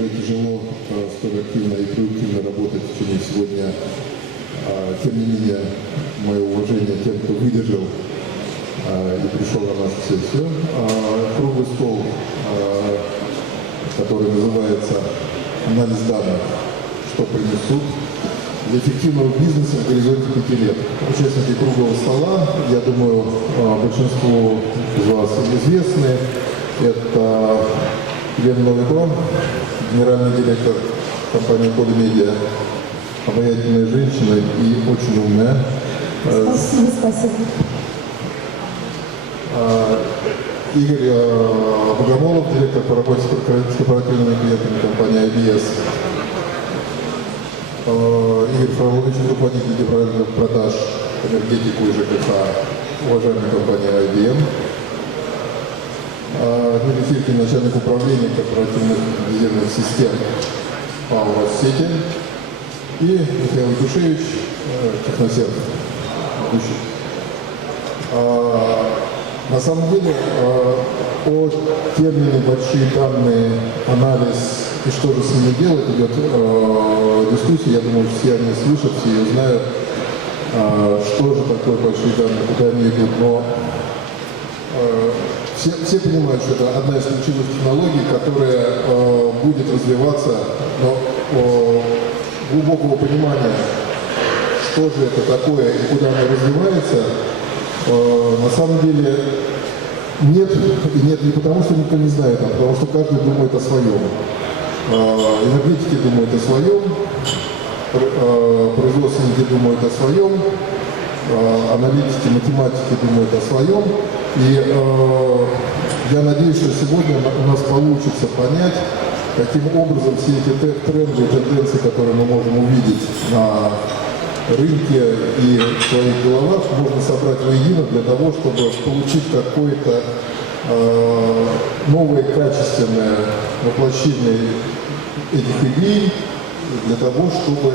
уже тяжело столь активно и продуктивно работать в течение сегодня. Тем не менее, мое уважение тем, кто выдержал и пришел на нашу сессию. Круглый стол, который называется «Анализ данных. Что принесут для эффективного бизнеса в горизонте 5 лет». Участники круглого стола, я думаю, большинству из вас известны. Это Елена Новикова, генеральный директор компании Кода Медиа, обаятельная женщина и очень умная. Спасибо. Игорь Богомолов, директор по работе с корпоративными клиентами компании IBS. Игорь Фролович, руководитель департамента продаж, энергетику и ЖКХ, уважаемой компании IBM. Дмитрий Фиркин, начальник управления корпоративных резервных систем ПАО «Россети». И Михаил Душевич, техносервис. На самом деле, о термине «большие данные», анализ и что же с ними делать идет дискуссия. Я думаю, все они слышат, все ее знают, что же такое большие данные, куда они идут. Но все понимают, что это одна из ключевых технологий, которая будет развиваться, но глубокого понимания, что же это такое и куда она развивается, на самом деле нет. И нет не потому, что никто не знает, а потому что каждый думает о своем. Энергетики думают о своем, производственники думают о своем, аналитики, математики думают о своем. И я надеюсь, что сегодня у нас получится понять, каким образом все эти тренды и тенденции, которые мы можем увидеть на рынке и в своих головах, можно собрать воедино для того, чтобы получить какое-то новое качественное воплощение этих идей, для того, чтобы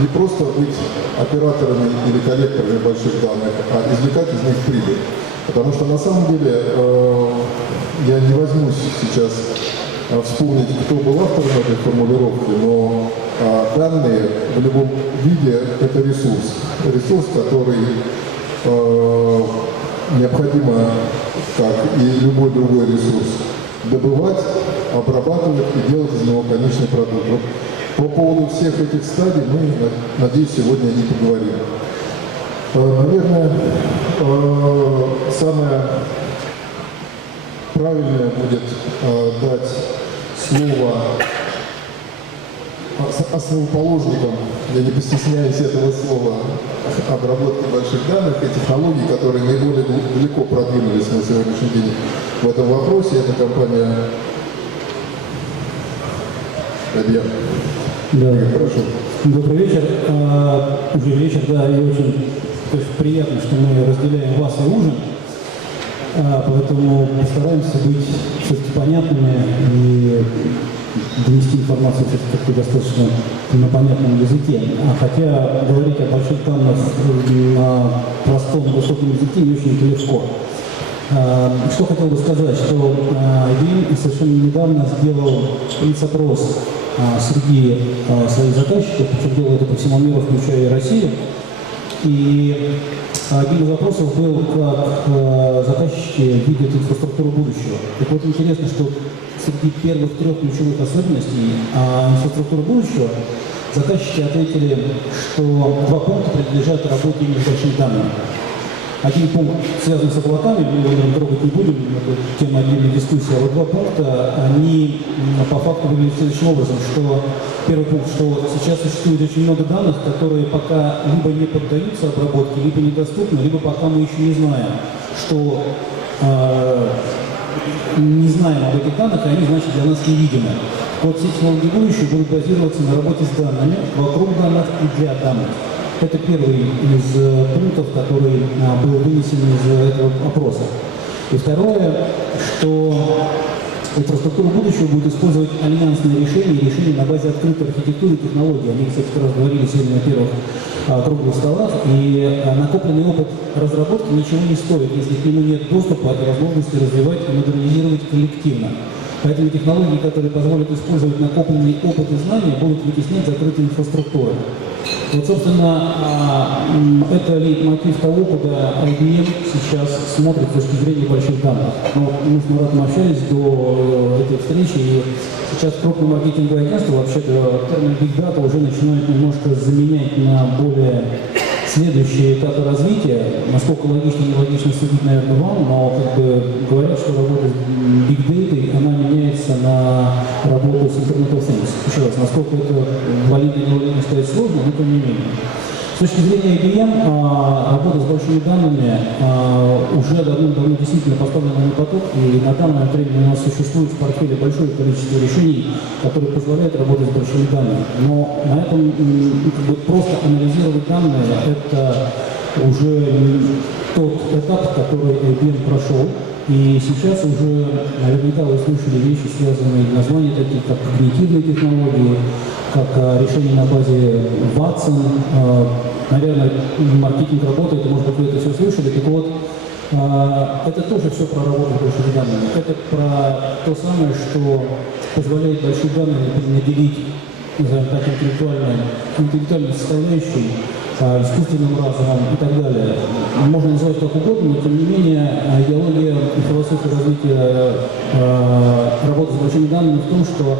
не просто быть операторами или коллекторами больших данных, а извлекать из них прибыль. Потому что на самом деле я не возьмусь сейчас вспомнить, кто был автором этой формулировки, но данные в любом виде – это ресурс. Ресурс, который необходимо, как и любой другой ресурс, добывать, обрабатывать и делать из него конечный продукт. Вот по поводу всех этих стадий мы, надеюсь, сегодня и поговорим. Наверное, самое правильное будет дать слово основоположникам, я не постесняюсь этого слова, обработки больших данных и технологий, которые наиболее далеко продвинулись на сегодняшний день в этом вопросе. Это компания IBM. Да. Прошу. Добрый вечер. Уже вечер, да, и очень приятно, что мы разделяем вас и ужин. Поэтому постараемся быть все-таки понятными и донести информацию все-таки достаточно на понятном языке. Хотя говорить о больших данных на простом высоком языке не очень легко. Что хотел бы сказать, что IBM совершенно недавно сделал опрос среди своих заказчиков, причем делал это по всему миру, включая и Россию. И один из вопросов был, как заказчики видят инфраструктуру будущего. Так вот, интересно, что среди первых 3 ключевых особенностей инфраструктуры будущего заказчики ответили, что 2 пункта принадлежат работе именно с большими данными. Один пункт связан с облаками, мы его трогать не будем, это тема отдельной дискуссии, а вот 2 пункта, они по факту выглядят следующим образом, что первый пункт, что сейчас существует очень много данных, которые пока либо не поддаются обработке, либо недоступны, либо пока мы еще не знаем, что не знаем об этих данных, и они, значит, для нас невидимы. Вот все технологии будущего будут базироваться на работе с данными, вокруг данных и для данных. Это первый из пунктов, который был вынесен из этого опроса. И второе, что инфраструктура будущего будет использовать альянсные решения на базе открытой архитектуры и технологий. Они, кстати, как раз говорили сегодня на первых круглых столах. И накопленный опыт разработки ничего не стоит, если к нему нет доступа и возможности развивать и модернизировать коллективно. Поэтому технологии, которые позволят использовать накопленный опыт и знания, будут вытеснять закрытые инфраструктуры. Вот, собственно, это лейтмотив того, куда IBM сейчас смотрит с точки зрения больших данных. Но мы с Муратом общались до этой встречи, и сейчас крупные маркетинговые агентства, вообще-то, термин Big Data уже начинают немножко заменять на более следующие этапы развития. Насколько логично, нелогично судить, наверное, вам, но как бы говорят, что работа с Big Data, она меняется на работу с Internet of Things. Еще раз, насколько это валидно или невалидно сказать сложно, но тем не менее. С точки зрения IBM, работа с большими данными уже давно действительно поставлена на поток, и на данное время у нас существует в портфеле большое количество решений, которые позволяют работать с большими данными. Но на этом просто анализировать данные – это уже тот этап, который IBM прошел. И сейчас уже наверняка вы слышали вещи, связанные названия такие, как когнитивные технологии, как решения на базе Watson. Наверное, маркетинг работает, и, может быть, вы это все слышали. Так вот, это тоже все про работу с большими данными. Это про то самое, что позволяет большие данные наделить, назовем так, интеллектуальной составляющей, искусственным разумом и так далее. Можно называть как угодно, но тем не менее идеология и философия развития работы с большими данными в том, что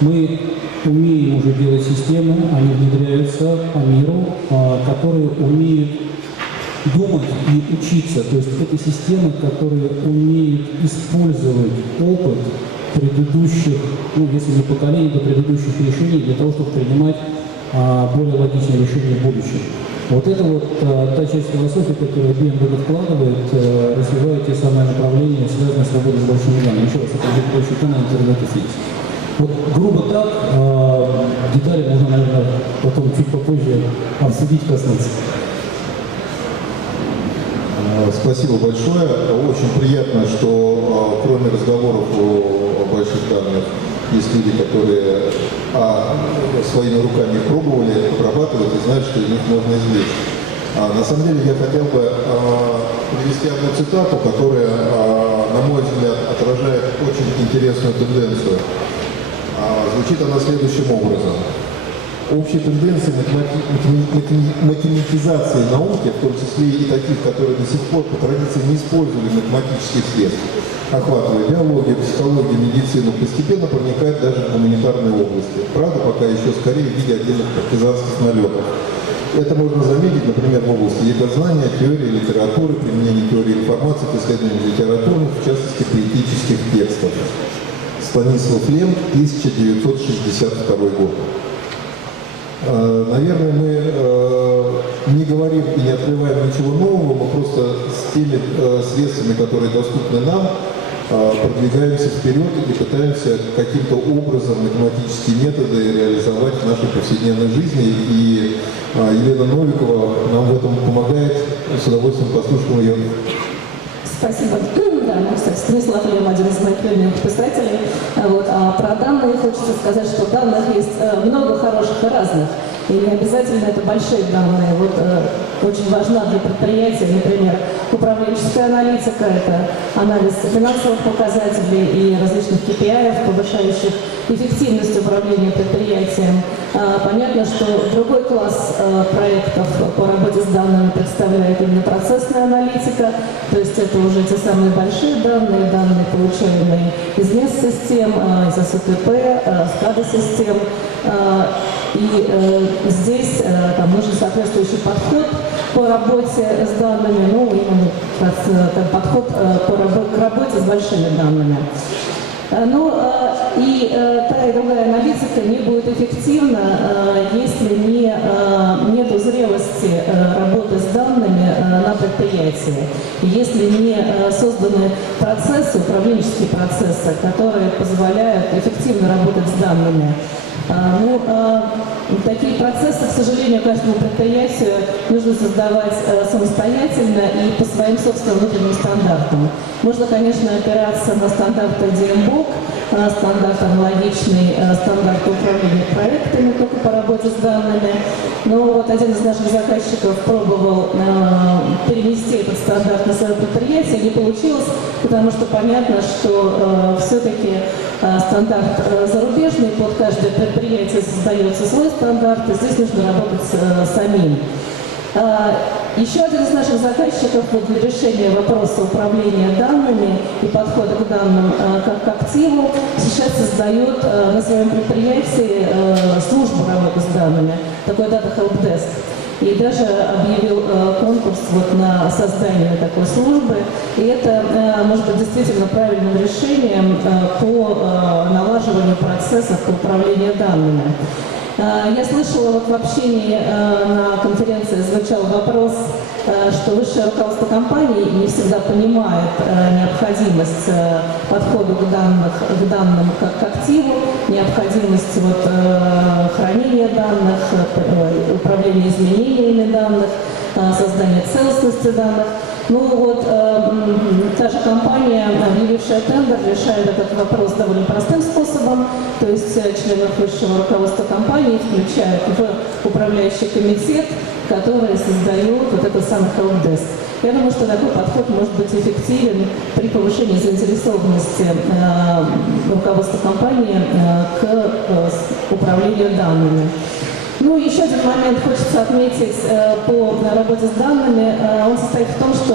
мы умеем уже делать системы, они внедряются по миру, которые умеют думать и учиться. То есть это системы, которые умеют использовать опыт предыдущих, если не поколений, то предыдущих решений для того, чтобы принимать более логичные решения в будущем. Вот это вот та часть философии, которую IBM вкладывает, развивает те самые направления, связанные с работой с большими данными. Еще раз, это большой канал Internet of Things. Вот грубо так, детали можно, наверное, потом чуть попозже обсудить, коснуться. Спасибо большое. Очень приятно, что кроме разговоров о больших данных есть люди, которые своими руками их пробовали, обрабатывают и знают, что из них можно извлечь. На самом деле я хотел бы привести одну цитату, которая, на мой взгляд, отражает очень интересную тенденцию. Звучит она следующим образом. Общие тенденции математизации науки, в том числе и таких, которые до сих пор по традиции не использовали математических средств, охватывая биологию, психологию, медицину, постепенно проникает даже в гуманитарные области. Правда, пока еще скорее в виде отдельных партизанских налетов. Это можно заметить, например, в области языкознания, теории, литературы, применения теории информации к исследованию литературных, в частности, поэтических текстов. Станислав Лем, 1962 год. Наверное, мы не говорим и не открываем ничего нового, мы просто с теми средствами, которые доступны нам, продвигаемся вперед и пытаемся каким-то образом математические методы реализовать в нашей повседневной жизни. И Елена Новикова нам в этом помогает. С удовольствием послушаем ее. Спасибо. Да, кстати, Станислав Лем, один из моих любимых писателей. А про данные хочется сказать, что данных есть много хороших и разных. И не обязательно это большие данные. Очень важна для предприятия, например, управленческая аналитика, это анализ финансовых показателей и различных KPI, повышающих эффективность управления предприятием. Понятно, что другой класс проектов по работе с данными представляет именно процессная аналитика, то есть это уже те самые большие данные, получаемые из мест-систем, из АСТП, SCADA-систем. И здесь нужен соответствующий подход по работе с данными, именно подход к работе с большими данными. И та и другая аналитика не будет эффективна, если нет зрелости работы с данными на предприятии, если не созданы процессы, управленческие процессы, которые позволяют эффективно работать с данными. Такие процессы, к сожалению, каждому предприятию нужно создавать самостоятельно и по своим собственным внутренним стандартам. Можно, конечно, опираться на стандарты DMBOK, стандарт аналогичный стандарту управления проектами, только по работе с данными. Но один из наших заказчиков пробовал перенести этот стандарт на свое предприятие, не получилось, потому что понятно, что все-таки стандарт зарубежный, под каждое предприятие создается свой стандарт, и здесь нужно работать самим. Еще один из наших заказчиков для решения вопроса управления данными и подхода к данным как к активу сейчас создает на своем предприятии службу работы с данными, такой Data Help Desk. И даже объявил конкурс вот на создание такой службы. И это может быть действительно правильным решением по налаживанию процессов по управлению данными. Я слышала вот в общении на конференции звучал вопрос, что высшее руководство компании не всегда понимает необходимость подхода к данным как к активу, необходимость вот, хранения данных, управления изменениями данных, создания целостности данных. Ну вот, та же компания, объявившая тендер, решает этот вопрос довольно простым способом, то есть членов высшего руководства компании включают в управляющий комитет, который создает вот этот самый helpdesk. Я думаю, что такой подход может быть эффективен при повышении заинтересованности руководства компании к управлению данными. Ну, еще один момент хочется отметить по работе с данными. Он состоит в том, что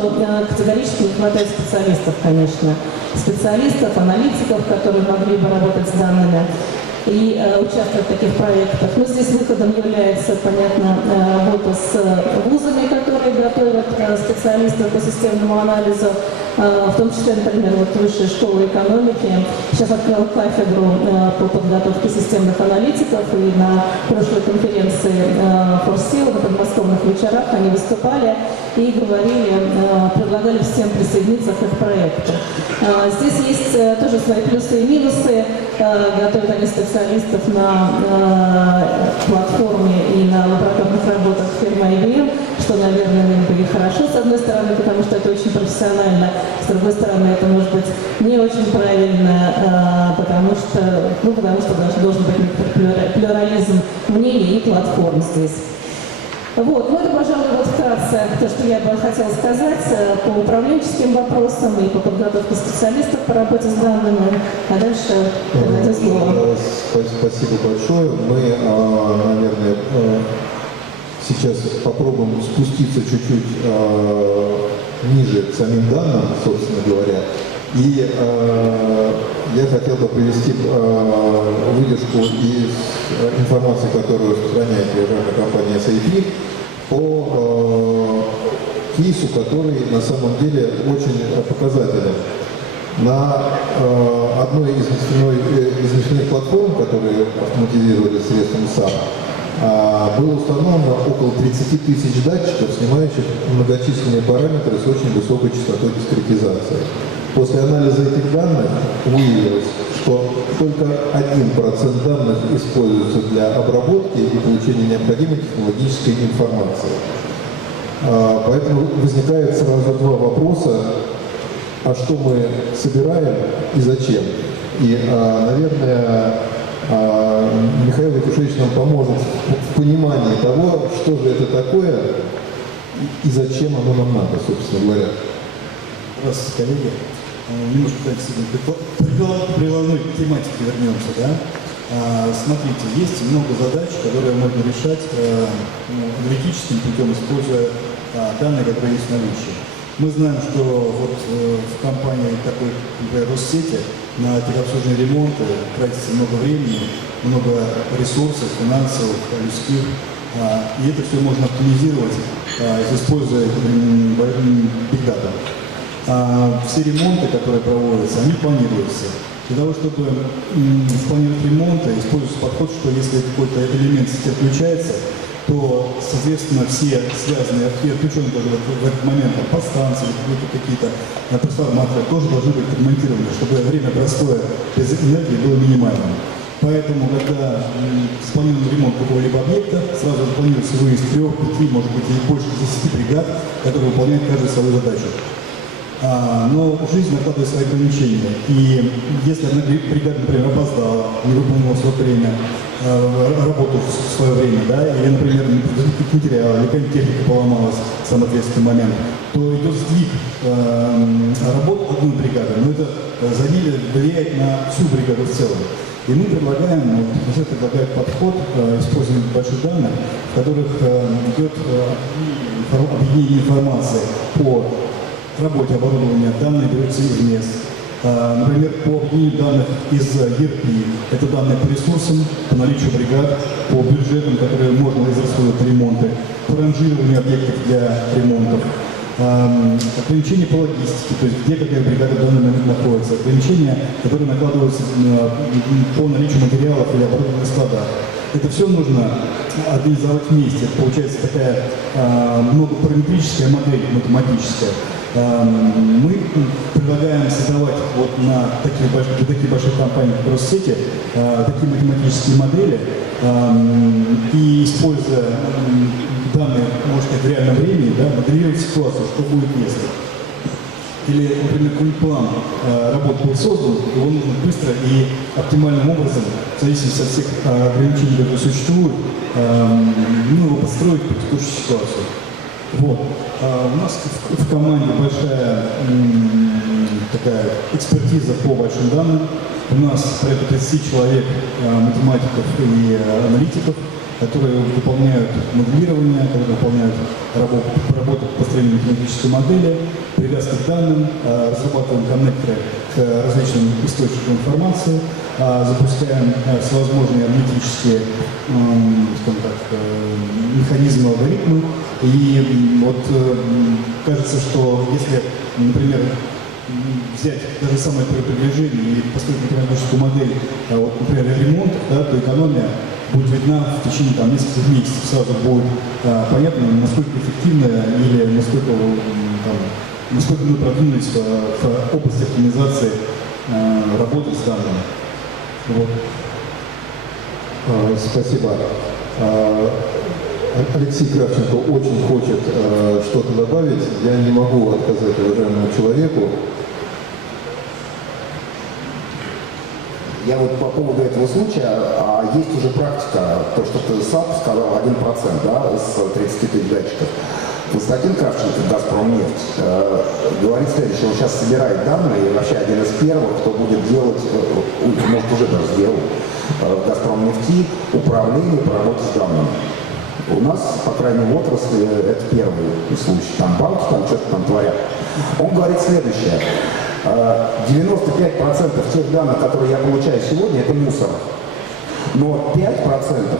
категорически не хватает специалистов, конечно. Специалистов, аналитиков, которые могли бы работать с данными и участвовать в таких проектах. Но здесь выходом является, понятно, работа с вузами, которые готовят специалистов по системному анализу, в том числе, например, вот Высшая школа экономики сейчас открыла кафедру по подготовке системных аналитиков, и на прошлой конференции Форсил на подмосковных вечерах они выступали и говорили, предлагали всем присоединиться к их проекту. Здесь есть тоже свои плюсы и минусы. Готовят они специалистов на платформе и на лабораторных работах фирмы IBM, что, наверное, и хорошо, с одной стороны, потому что это очень профессионально, с другой стороны, это может быть не очень правильно, потому что должен быть плюрализм мнений и платформ здесь. Вот, ну это, пожалуй, вот вкратце то, что я бы хотела сказать по управленческим вопросам и по подготовке специалистов по работе с данными. А дальше это слово. Спасибо большое. Мы, наверное, сейчас попробуем спуститься чуть-чуть ниже к самим данным, собственно говоря. И я хотел бы привести выдержку из информации, которую распространяет державная компания SAP, по кейсу, который на самом деле очень показателен. На одной из нефтяных платформ, которые автоматизировали средством SAP, было установлено около 30 тысяч датчиков, снимающих многочисленные параметры с очень высокой частотой дискретизации. После анализа этих данных выявилось, что только 1% данных используется для обработки и получения необходимой технологической информации. Поэтому возникает сразу два вопроса: а что мы собираем и зачем? И, наверное, Михаил Якушевич нам поможет в понимании того, что же это такое и зачем оно нам надо, собственно говоря. Здравствуйте, коллеги. Немножко, так сказать, прикладной тематике вернемся. Да? Смотрите, есть много задач, которые можно решать аналитическим путем, используя данные, которые есть в наличии. Мы знаем, что вот в компании такой, например, Россети на техобслуживание ремонта тратится много времени, много ресурсов, финансовых, людских. И это все можно оптимизировать, используя Big Data. Все ремонты, которые проводятся, они планируются. Для того, чтобы спланировать ремонты, используется подход, что если какой-то элемент сети отключается, то, соответственно, все связанные и отключенные тоже в этот момент подстанции, какие-то трансформаторы тоже должны быть отремонтированы, чтобы время простоя без энергии было минимальным. Поэтому, когда спланируем ремонт какого-либо объекта, сразу планируется выезд 3, 5, может быть и больше 10 бригад, которые выполняют каждую свою задачу. Но жизнь накладывает свои ограничения. И если одна бригада, например, опоздала, не выполнила в свое время работу в свое время, да, или, например, не подвезли какие-то материалы, или какая-нибудь техника поломалась в самый ответственный момент, то идет сдвиг работ одной бригады, но это влияет на всю бригаду в целом. И мы предлагаем, КПСС предлагает подход использования больших данных, в которых идет объединение информации по работе оборудования, данные берутся из мест. Например, по объединению данных из ERP, это данные по ресурсам, по наличию бригад, по бюджетам, которые можно израсходовать ремонты, по ранжированию объектов для ремонтов, ограничения по логистике, то есть где какая бригада в данный момент находится, ограничения, которые накладываются по наличию материалов или оборудования на складах. Это все нужно организовать вместе. Это получается такая многопараметрическая модель математическая. Мы предлагаем создавать вот на таких больших компаниях, как Россети, такие математические модели и, используя данные, можно сказать, в реальном времени, да, моделировать ситуацию, что будет если. Или, например, какой-нибудь план работы был создан, его нужно быстро и оптимальным образом, в зависимости от всех ограничений, которые существуют, его подстроить под текущую ситуацию. Вот. У нас в команде большая такая экспертиза по большим данным. У нас порядка 30 человек, математиков и аналитиков, которые выполняют моделирование, которые выполняют работу по построению математической модели, привязки к данным, разрабатываем коннекторы к различным источникам информации, запускаем всевозможные аналитические, скажем так, механизмы, алгоритмы. И вот кажется, что если, например, взять даже самое первое приближение и построить математическую модель, вот, например, ремонт, да, то экономия будет видна в течение нескольких месяцев. Сразу будет понятно, насколько эффективно или насколько мы продвинулись в области оптимизации работы с данными. Вот. Спасибо. Алексей Кравченко очень хочет что-то добавить. Я не могу отказать уважаемому человеку. Я вот по поводу этого случая, есть уже практика, то, что ты сам сказал, 1%, да, с 30 тысяч датчиков. Константин Кравченко, «Газпромнефть», говорит следующее: он сейчас собирает данные, и вообще один из первых, кто будет делать, может уже даже сделал, в «Газпромнефти» управление по работе с данными. У нас, по крайней мере, в отрасли, это первый случай. Там банки, там что-то там творят. Он говорит следующее: 95% тех данных, которые я получаю сегодня, это мусор. Но 5%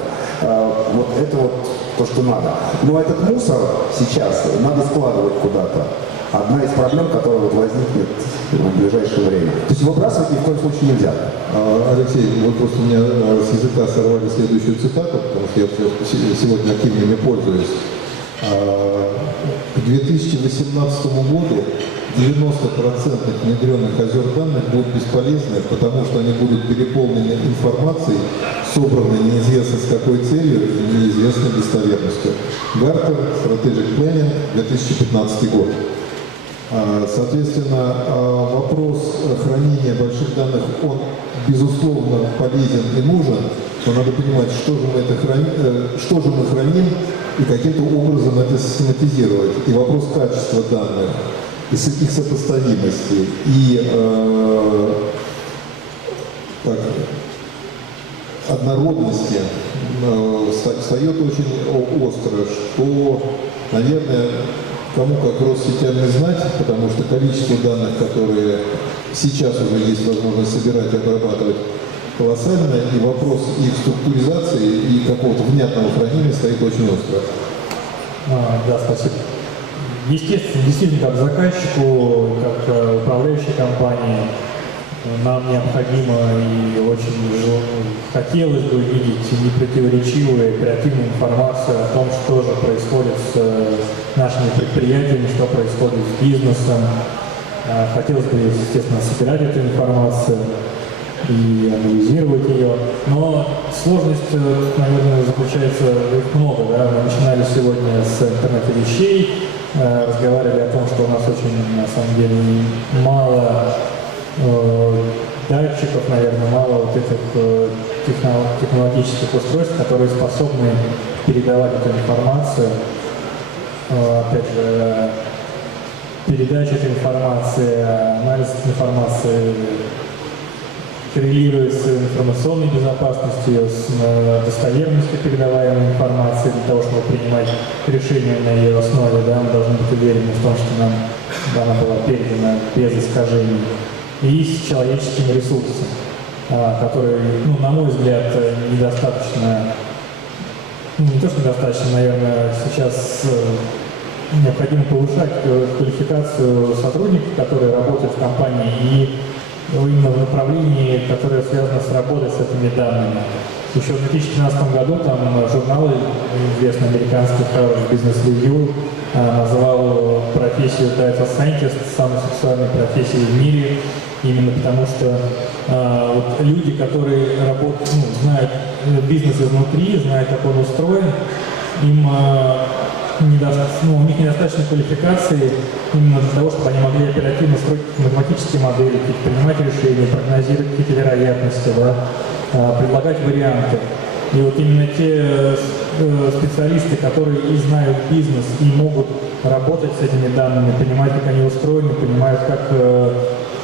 вот это вот то, что надо. Но этот мусор сейчас надо складывать куда-то. Одна из проблем, которая вот возникнет в ближайшее время. То есть выбрасывать ни в коем случае нельзя. Алексей, вот просто у меня с языка сорвали следующую цитату, потому что я сегодня активно ими пользуюсь. К 2018 году 90% внедренных озер данных будут бесполезны, потому что они будут переполнены информацией, собранной неизвестно с какой целью и неизвестной достоверностью. Гартер, Strategic Planning, 2015 год. Соответственно, вопрос хранения больших данных, он безусловно полезен и нужен, но надо понимать, что же мы храним и каким-то образом это систематизировать. И вопрос качества данных, и их сопоставимости, и однородности встает очень остро, что, наверное, кому как Россетям не знать, потому что количество данных, которые сейчас уже есть возможность собирать и обрабатывать, колоссальное, и вопрос их структуризации и какого-то внятного хранения стоит очень остро. Да, спасибо. Естественно, действительно, как заказчику, как управляющей компании, нам необходимо и очень хотелось бы видеть непротиворечивую оперативную информацию о том, что же происходит с нашими предприятиями, что происходит с бизнесом. Хотелось бы, естественно, собирать эту информацию и анализировать ее. Но сложность, наверное, заключается, их много. Да? Мы начинали сегодня с интернета вещей, разговаривали о том, что у нас очень, на самом деле, мало датчиков, наверное, мало вот этих технологических устройств, которые способны передавать эту информацию. Опять же, передача этой информации, анализ этой информации коррелирует с информационной безопасностью, с достоверностью передаваемой информации для того, чтобы принимать решения на ее основе. Да, мы должны быть уверены в том, что нам она была передана без искажений. И с человеческим ресурсом, который, ну, на мой взгляд, недостаточно, не то что недостаточно, наверное, сейчас необходимо повышать квалификацию сотрудников, которые работают в компании, и именно в направлении, которое связано с работой с этими данными. Еще в 2015 году там журнал известный американский Harvard Business Review назвал профессию Data Scientist самой сексуальной профессией в мире, именно потому что вот люди, которые работают, ну, знают бизнес изнутри, знают, как он устроен, им у них недостаточно квалификации именно для того, чтобы они могли оперативно строить математические модели, принимать решения, прогнозировать какие-то вероятности, да, предлагать варианты. И вот именно те специалисты, которые и знают бизнес, и могут работать с этими данными, понимать, как они устроены, понимают, как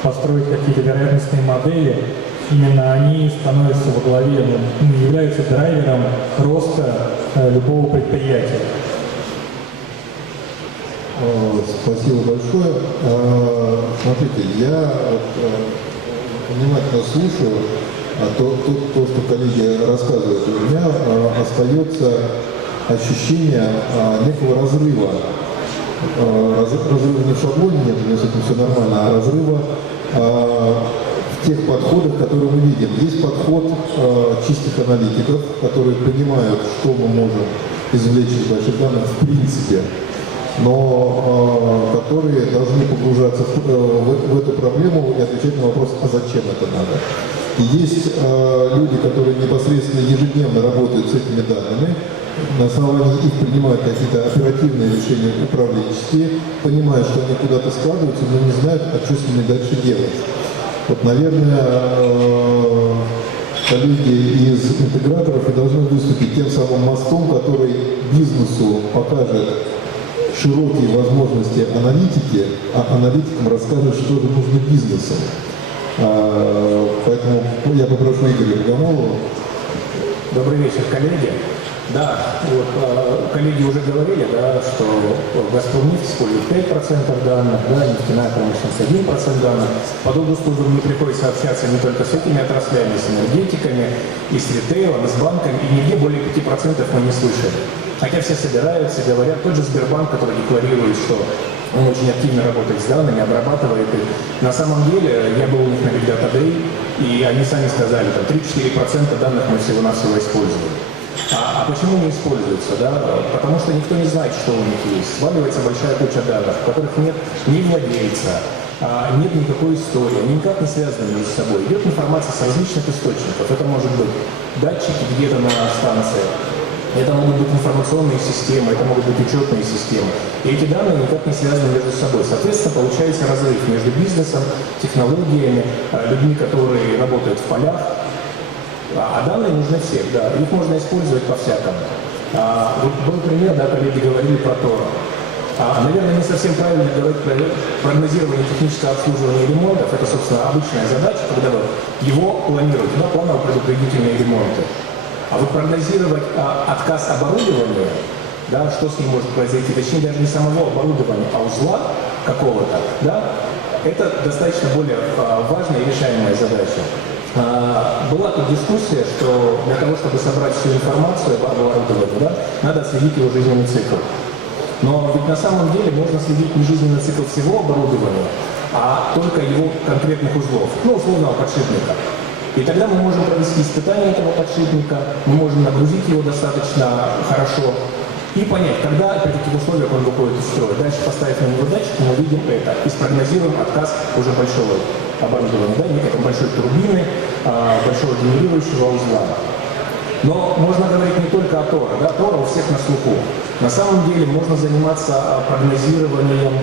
построить какие-то вероятностные модели, именно они становятся во главе, являются драйвером роста любого предприятия. Спасибо большое. Смотрите, я внимательно слушаю то, что коллеги рассказывают. У меня остается ощущение некого разрыва. Разрыва не в шаблоне, нет, у меня с этим все нормально, а разрыва в тех подходах, которые мы видим. Есть подход чистых аналитиков, которые понимают, что мы можем извлечь из больших данных в принципе, но которые должны погружаться в эту проблему и отвечать на вопрос, а зачем это надо. И есть люди, которые непосредственно ежедневно работают с этими данными, на основании их принимают какие-то оперативные решения управленческие, понимают, что они куда-то складываются, но не знают, а что с ними дальше делать. Вот, наверное, коллеги из интеграторов и должны выступить тем самым мостом, который бизнесу покажет широкие возможности аналитики, а аналитикам расскажет, что же нужно бизнесу. Поэтому я попрошу Игоря Богомолова. Добрый вечер, коллеги. Да, вот коллеги уже говорили, да, что Газпромнефть использует 5% данных, да, нефтяная промышленность 1% данных. По долгу службы мне приходится общаться не только с этими отраслями, с энергетиками, и с ритейлом, и с банками, и нигде более 5% мы не слышали. Хотя все собираются, говорят, тот же Сбербанк, который декларирует, что он очень активно работает с данными, обрабатывает их. На самом деле, я был у них на Big Data Day, и они сами сказали, там 3-4% данных мы всего-навсего используем. А почему не используются? Да? Потому что никто не знает, что у них есть. Сваливается большая куча данных, в которых нет ни владельца, нет никакой истории, они никак не связаны между собой. Идет информация с различных источников. Это может быть датчики где-то на станции, это могут быть информационные системы, это могут быть учетные системы. И эти данные никак не связаны между собой. Соответственно, получается разрыв между бизнесом, технологиями, людьми, которые работают в полях. А данные нужны всем, да, их можно использовать по-всякому. Вот был пример, да, коллеги говорили про Тора. Наверное, не совсем правильно говорить про прогнозирование технического обслуживания ремонтов. Это, собственно, обычная задача, когда вы его планируете, да, планово-предупредительные ремонты. А вот прогнозировать отказ оборудования, да, что с ним может произойти, точнее даже не самого оборудования, а узла какого-то, да, это достаточно более важная и решаемая задача. Была тут дискуссия, что для того, чтобы собрать всю информацию об оборудовании, да, надо отследить его жизненный цикл. Но ведь на самом деле можно следить не жизненный цикл всего оборудования, а только его конкретных узлов, ну, условного подшипника. И тогда мы можем провести испытание этого подшипника, мы можем нагрузить его достаточно хорошо и понять, когда, при каких условиях он выходит из строя. Дальше, поставив на него датчик, мы увидим это и спрогнозируем отказ уже большого оборудования, да, некой большой турбины, большого генерирующего узла. Но можно говорить не только о Тора, да, Тора у всех на слуху. На самом деле можно заниматься прогнозированием,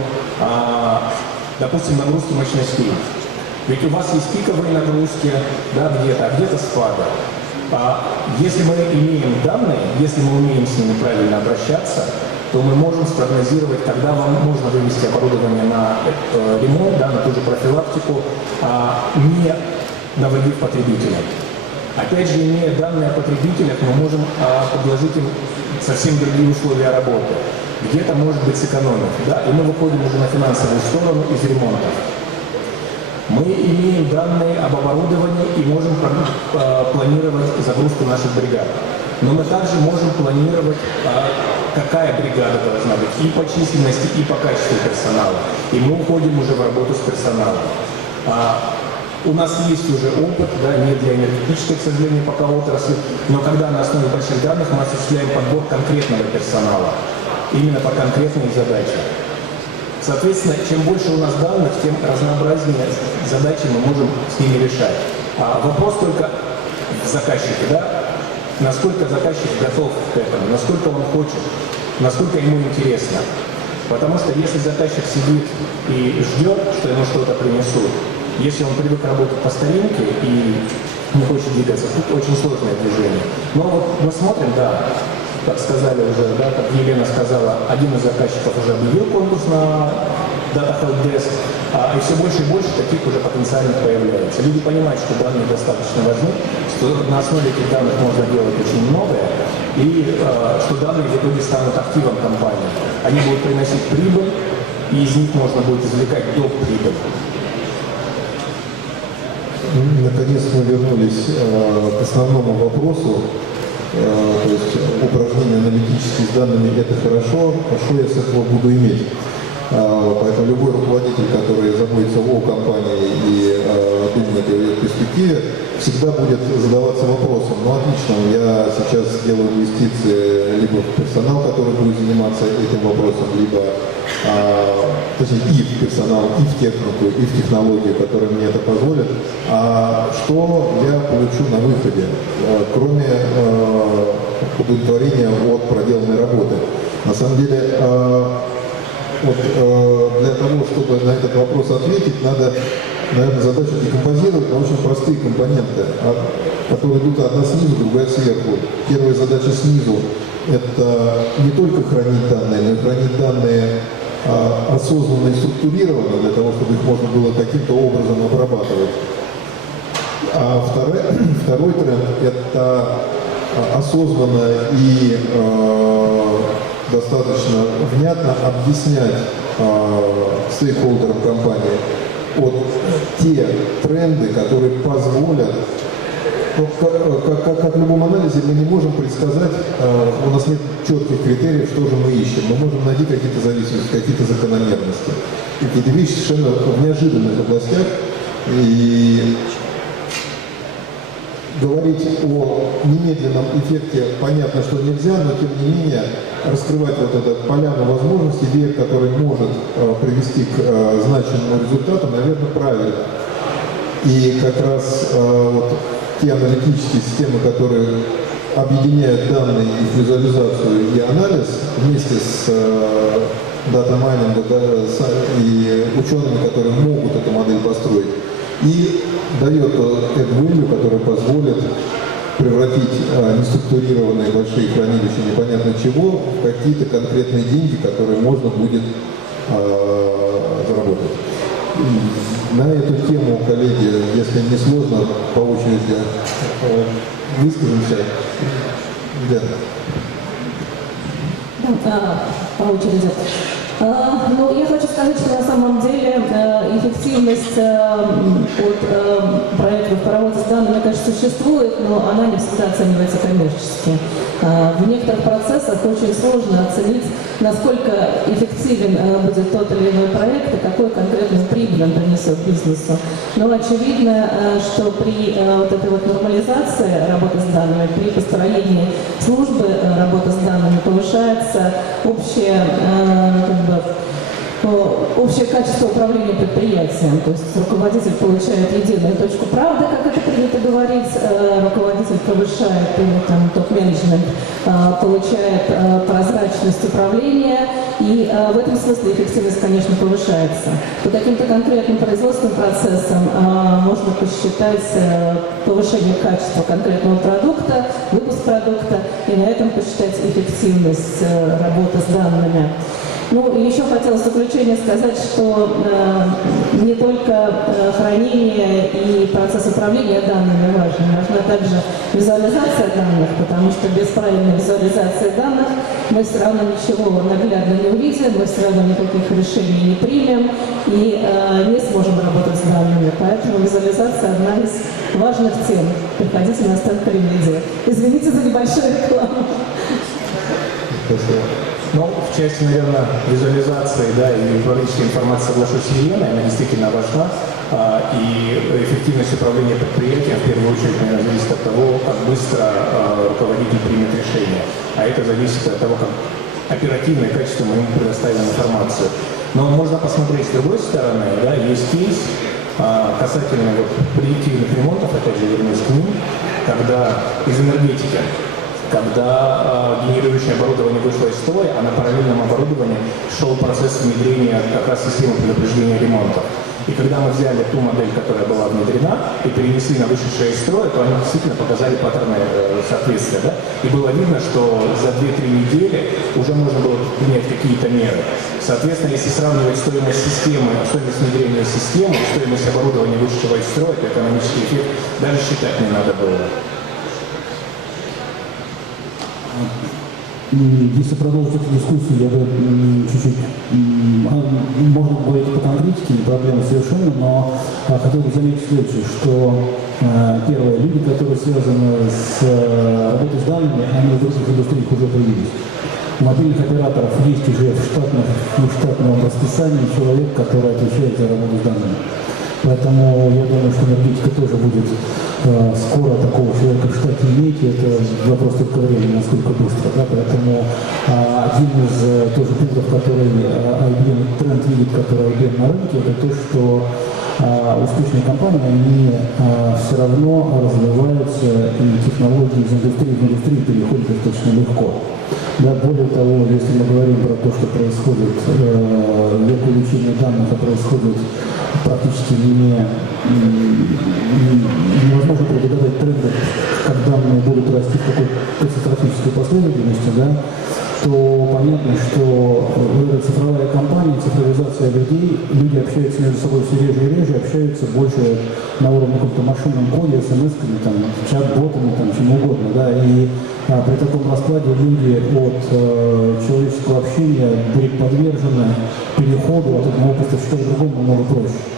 допустим, нагрузки мощностей. Ведь у вас есть пиковые нагрузки, да, где-то, а где-то спада. Если мы имеем данные, если мы умеем с ними правильно обращаться, то мы можем спрогнозировать, когда вам можно вывести оборудование на ремонт, да, на ту же профилактику, не навредив потребителям. Опять же, имея данные о потребителях, мы можем предложить им совсем другие условия работы. Где-то, может быть, сэкономить, да, и мы выходим уже на финансовую сторону из ремонтов. Мы имеем данные об оборудовании и можем планировать загрузку наших бригад. Но мы также можем планировать, какая бригада должна быть и по численности, и по качеству персонала. И мы уходим уже в работу с персоналом. У нас есть уже опыт, да, не для энергетической, к сожалению, пока отрасли, но когда на основе больших данных мы осуществляем подбор конкретного персонала, именно по конкретной задаче. Соответственно, чем больше у нас данных, тем разнообразнее задачи мы можем с ними решать. Вопрос только в заказчике, да? Насколько заказчик готов к этому, насколько он хочет, насколько ему интересно. Потому что если заказчик сидит и ждет, что ему что-то принесут, если он привык работать по старинке и не хочет двигаться, тут очень сложное движение. Но вот мы смотрим, да, как сказали уже, да, как Елена сказала, один из заказчиков уже объявил конкурс на Data Help Desk, и все больше и больше таких уже потенциальных появляется. Люди понимают, что данные достаточно важны, что на основе этих данных можно делать очень многое, и что данные в итоге станут активом компании. Они будут приносить прибыль, и из них можно будет извлекать доп. Прибыль. Наконец мы вернулись к основному вопросу. То есть упражнения аналитические с данными – это хорошо, а что я с этого буду иметь? Поэтому любой руководитель, который заботится о компании и думает о ее перспективе, всегда будет задаваться вопросом: ну отлично, я сейчас делаю инвестиции либо в персонал, который будет заниматься этим вопросом, либо точнее, и в персонал, и в технику, и в технологию, которые мне это позволят. А что я получу на выходе, кроме удовлетворения от проделанной работы? На самом деле, вот, для того, чтобы на этот вопрос ответить, надо, наверное, задачу декомпозировать на очень простые компоненты, которые идут одна снизу, другая сверху. Первая задача снизу – это не только хранить данные, но и хранить данные осознанно и структурированно, для того, чтобы их можно было каким-то образом обрабатывать. А второй тренд – это осознанно и достаточно внятно объяснять стейкхолдерам компании вот те тренды, которые позволят, как в любом анализе, мы не можем предсказать, у нас нет четких критериев, что же мы ищем. Мы можем найти какие-то зависимости, какие-то закономерности, какие-то вещи совершенно в неожиданных областях. И говорить о немедленном эффекте понятно, что нельзя, но тем не менее раскрывать вот эту поляну возможностей, идея, которая может привести к значимому результату, наверное, правильно. И как раз вот те аналитические системы, которые объединяют данные, их визуализацию и анализ вместе с дата-майнингом и учеными, которые могут эту модель построить, и дает эту value, которая позволит превратить неструктурированные большие хранилища непонятно чего в какие-то конкретные деньги, которые можно будет заработать. На эту тему, коллеги, если не сложно, по очереди выскажемся. Да, по очереди. Ну, я хочу сказать, что на самом деле эффективность от проектов по работе с данными, конечно, существует, но она не всегда оценивается коммерчески. В некоторых процессах очень сложно оценить, насколько эффективен будет тот или иной проект и какой конкретную прибыль он принесет бизнесу. Но очевидно, что при вот этой вот нормализации работы с данными, при построении службы работы с данными повышается общая общее качество управления предприятием. То есть руководитель получает единую точку правды, как это принято говорить, руководитель повышает, или там топ-менеджмент получает прозрачность управления, и в этом смысле эффективность, конечно, повышается. По каким-то конкретным производственным процессам можно посчитать повышение качества конкретного продукта, выпуск продукта, и на этом посчитать эффективность работы с данными. Ну и еще хотелось в заключение сказать, что не только хранение и процесс управления данными важны, важна также визуализация данных, потому что без правильной визуализации данных мы все равно ничего наглядно не увидим, мы все равно никаких решений не примем и не сможем работать с данными. Поэтому визуализация одна из важных тем. Приходите на стенд Каримедиа. Извините за небольшую рекламу. Спасибо. Ну, в части, наверное, визуализации, да, и управленческой информации соглашусь с Еленой, она действительно важна, и эффективность управления предприятием, в первую очередь, наверное, зависит от того, как быстро руководитель примет решение, а это зависит от того, как оперативно и качественно мы ему предоставим информацию. Но можно посмотреть с другой стороны, да, есть кейс касательно вот предиктивных ремонтов, опять же, вернусь к ним, когда из энергетики, когда генерирующее оборудование вышло из строя, а на параллельном оборудовании шел процесс внедрения как раз системы предупреждения ремонта. И когда мы взяли ту модель, которая была внедрена, и перенесли на вышедшее из строя, то они действительно показали паттерны соответствия. Да? И было видно, что за 2-3 недели уже можно было принять какие-то меры. Соответственно, если сравнивать стоимость системы, стоимость внедрения системы, стоимость оборудования вышедшего из строя, то экономический эффект даже считать не надо было. Если продолжить эту дискуссию, я бы чуть-чуть, можно говорить по конкретике, не проблема совершенно, но хотел бы заметить следующее, что первое, люди, которые связаны с работой с данными, они в других индустриях уже появились. У мобильных операторов есть уже в штатном расписании человек, который отвечает за работу с данными. Поэтому я думаю, что энергетика тоже будет скоро такого человека в штате иметь, это вопрос только времени, насколько быстро. Да? Поэтому один из тоже пунктов, который IBM, тренд видит, который IBM на рынке, это то, что успешные компании, они все равно развиваются, и технологии из индустрии в индустрию переходят достаточно легко. Да, более того, если мы говорим про то, что происходит век увеличения данных, а происходит практически невозможно предугадать тренды, как данные будут расти в какой-то катастрофической последовательности, да, то понятно, что цифровая компания, цифровизация людей, люди общаются между собой все реже и реже, общаются больше на уровне какого-то машинном коде, смс-ками, там, чат-ботами, там, чем угодно, да, и при таком раскладе люди от человеческого общения будут подвержены переходу от одного поставщика к другому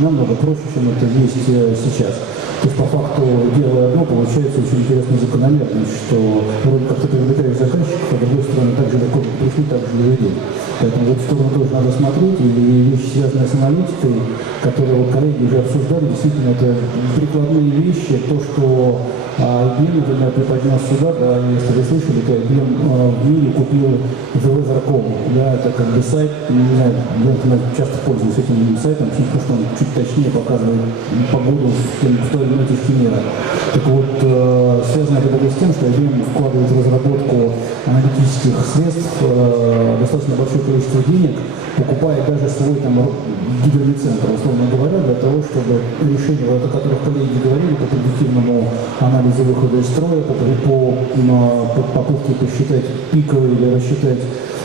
намного проще, чем это есть сейчас. То есть по факту, делая одно, получается очень интересная закономерность, что вроде как ты привлекаешь заказчиков, а с другой стороны также легко пришли, так же доведут. Поэтому в эту сторону тоже надо смотреть, и вещи, связанные с аналитикой, которые вот коллеги уже обсуждали, действительно это прикладные вещи, то, что IBM, например, приподнял сюда, да, если вы слышали, то IBM в мире купил VWeather.com, да, это как бы сайт, не знаю, я часто пользуюсь этим сайтом, потому что он чуть точнее показывает погоду в той или иной точке мира. Так вот, связано это с тем, что IBM вкладывает в разработку аналитических средств достаточно большое количество денег, покупает даже свой там гибридный центр, условно говоря, для того, чтобы решения, о которых коллеги говорили, по предиктивному анализу выхода из строя, по попытке посчитать пиковые или рассчитать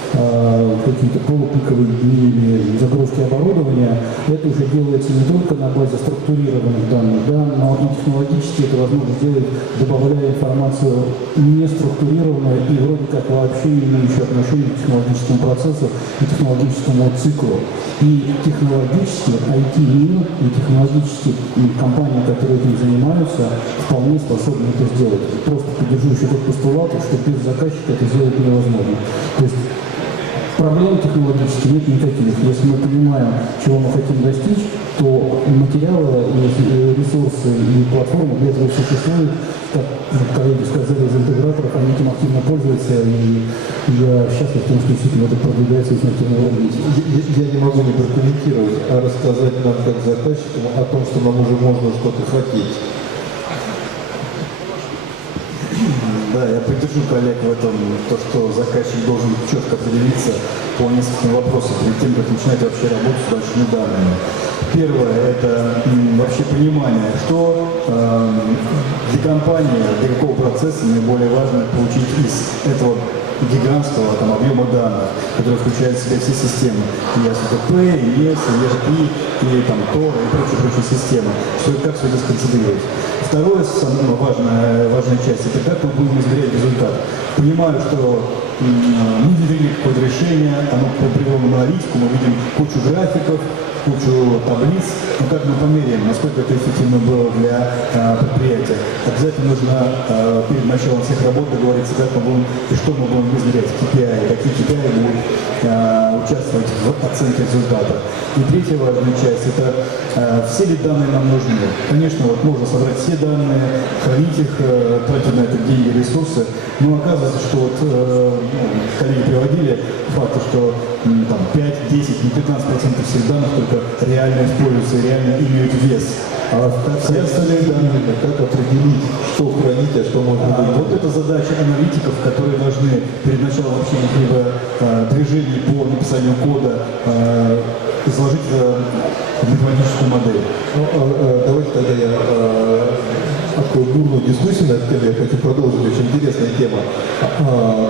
какие-то полупиковые дни или загрузки оборудования, это уже делается не только на базе структурированных данных, да, но и технологически это возможно сделать, добавляя информацию неструктурированную и вроде как вообще не имеющую отношения к технологическому процессу и технологическому циклу. И технологически IT-мир и технологические компании, которые этим занимаются, вполне способны это сделать. Просто поддержу еще тот постулат, что без заказчика это сделать невозможно. То есть проблем технологически нет никаких. Если мы понимаем, чего мы хотим достичь, то материалы, и ресурсы и платформы для этого существуют, как коллеги сказали из интеграторов, они этим активно пользуются, и я счастлив в том, что действительно это продвигается очень активно в организме. Я не могу не прокомментировать, а рассказать нам как заказчикам о том, что нам уже можно что-то хотеть. Да, я поддержу коллег в этом, то, что заказчик должен четко определиться по нескольким вопросам перед тем, как начинать вообще работу с большими данными. Первое – это вообще понимание, что для компании, для какого процесса наиболее важно получить из этого гигантского объема данных, который включает в себя все системы, и STP, и ES, и ERP, и TOR, и прочие системы. Как все это сконцентрировать. Второе, самая важная часть, это как мы будем измерять результат. Понимаю, что мы внедрили какое-то решение, оно привело на аналитику, мы видим кучу графиков, кучу таблиц, но как мы померяем, насколько это эффективно было для предприятия. Обязательно нужно перед началом всех работ договориться, как мы будем и что мы будем измерять, KPI, какие KPI будут участвовать в оценке результата. И третья важная часть – это все ли данные нам нужны. Конечно, вот можно собрать все данные, хранить их, тратить на это деньги, ресурсы, но оказывается, что вот коллеги приводили факты, что там 5, 10, не 15% всех данных только реально используются и реально имеют вес. А все остальные данные, Как определить, что хранить, а что можно выбрать? вот это задача аналитиков, которые должны перед началом вообще каких-либо движений по написанию кода изложить математическую модель. Давайте тогда я открою бурную дискуссию на эту тему. Я хочу продолжить, очень интересная тема.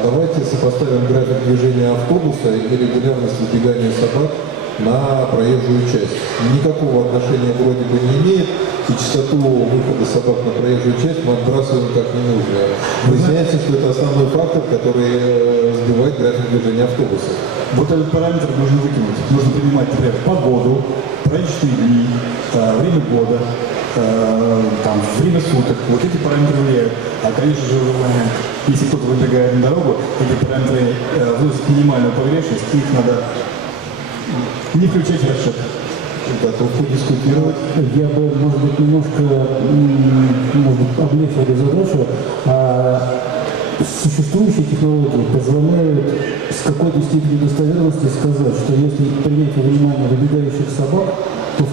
Давайте сопоставим график движения автобуса и регулярность выбегания собак на проезжую часть. Никакого отношения вроде бы не имеет, и частоту выхода собак на проезжую часть мы отбрасываем как ненужное. Выясняется, что это основной фактор, который сбивает график движения автобуса. Вот этот параметр нужно выкинуть. Нужно принимать, например, погоду, праздничные дни, время года, время суток. Вот эти параметры влияют. А, конечно же, если кто-то выбегает на дорогу, эти параметры вносят минимальную погрешность, и их надо не включать в расчет. Готов подискутировать. Я бы, может быть, немножко облегчил эту задачу. Существующие технологии позволяют с какой-то степенью достоверности сказать, что если принять во внимание выбегающих собак, то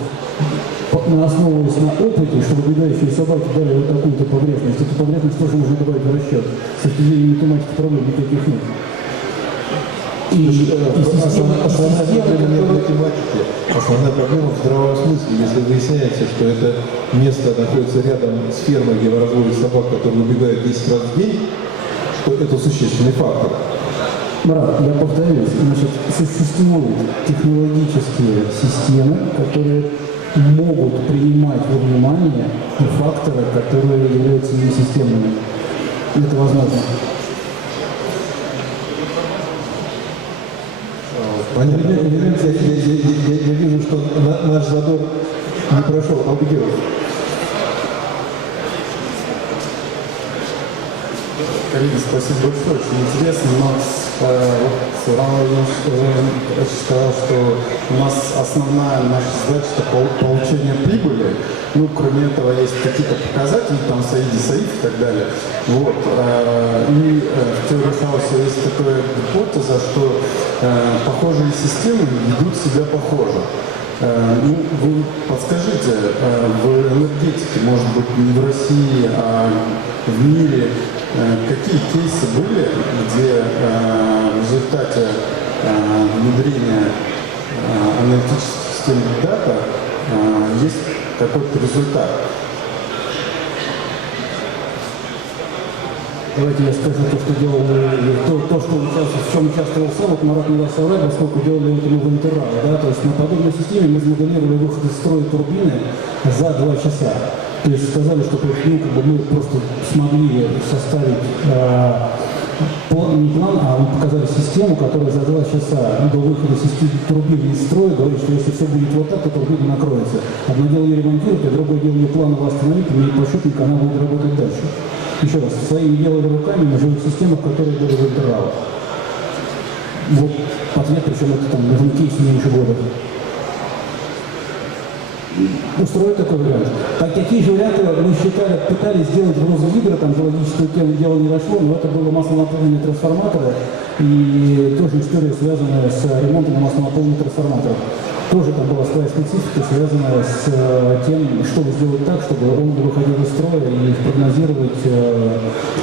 основываясь на опыте, что выбегающие собаки дали вот такую-то погрешность, эту погрешность тоже можно добавить в расчет. С точки зрения математики проблем никаких нет. Основная проблема в здравом смысле. Если выясняется, что это место находится рядом с фермой, где разводят собак, которые убегают 10 раз в день, то это существенный фактор. Марат, я повторюсь, значит, существуют технологические системы, которые могут принимать во внимание факторы, которые являются несистемными. Это возможно. Понятно. Я вижу, что наш задор не прошел. Албегеров. Коллеги, спасибо большое, очень интересно, но Роман Владимирович сказал, что у нас основная наша задача – это получение прибыли. Ну, кроме этого, есть какие-то показатели, там, Саиди, Саид и так далее. Вот. И в теории хаоса есть такая гипотеза, что похожие системы ведут себя похоже. Вы подскажите, в энергетике, может быть, не в России, а в мире, какие кейсы были, где в результате внедрения аналитических систем дата есть какой-то результат? Давайте я скажу то, что делали, в чем участвовал сам, вот Марат не даст соврать, поскольку делали это мы в интервале, да, то есть на подобной системе мы смоделировали выход из строя турбины за 2 часа. То есть сказали, что мы просто смогли составить не план, а мы показали систему, которая за 2 часа до выхода турбины из строя говорит, что если все будет вот так, то турбина накроется. Одно дело ее ремонтировать, а другое дело ее планово остановить, поменять подшипник, она будет работать дальше. Еще раз, своими делали руками на живых системах, которые были в интервалах. Вот ответ, причем это там в кейсе меньше года. устроить такой вариант. Такие же варианты мы пытались сделать в розовидро, там зоологическую тему дело не дошло, но это было маслонаполненные трансформаторы и тоже история, связанная с ремонтом маслонаполненных трансформаторов. Тоже там была своя специфика, связанная с тем, чтобы сделать так, чтобы он не выходил из строя и прогнозировать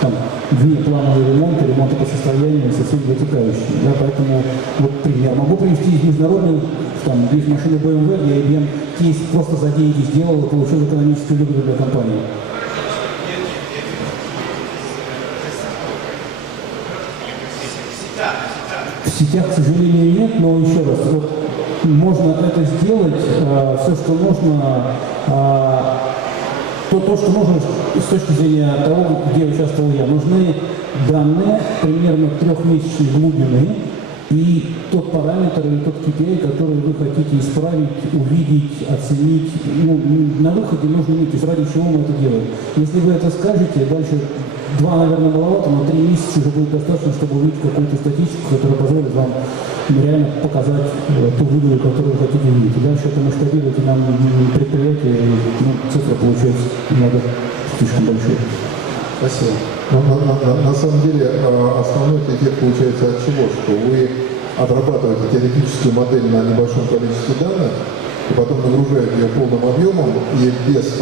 там, внеплановые ремонты по состоянию со всеми вытекающими. Да, поэтому, вот пример. Могу привести из международных, там, есть машины BMW, где IBM кейс просто за деньги сделал и получил экономическую выгоду для компании. В сетях, к сожалению, нет, но еще раз, вот, можно это сделать, все, что нужно, то, что нужно с точки зрения того, где участвовал я. Нужны данные примерно 3-месячной глубины и тот параметр или тот KPI, который вы хотите исправить, увидеть, оценить. Ну, на выходе нужно иметь, то есть ради чего мы это делаем. Если вы это скажете, дальше 2, наверное, маловато, но 3 месяца уже будет достаточно, чтобы увидеть какую-то статистику, которая позволит вам реально показать ту выгоду, которую вы хотите видеть. И дальше это масштабируете нам предприятие, и цифра получается немного слишком большой. Спасибо. На самом деле основной эффект получается от чего? Что вы отрабатываете теоретическую модель на небольшом количестве данных, и потом нагружаете ее полным объемом, и без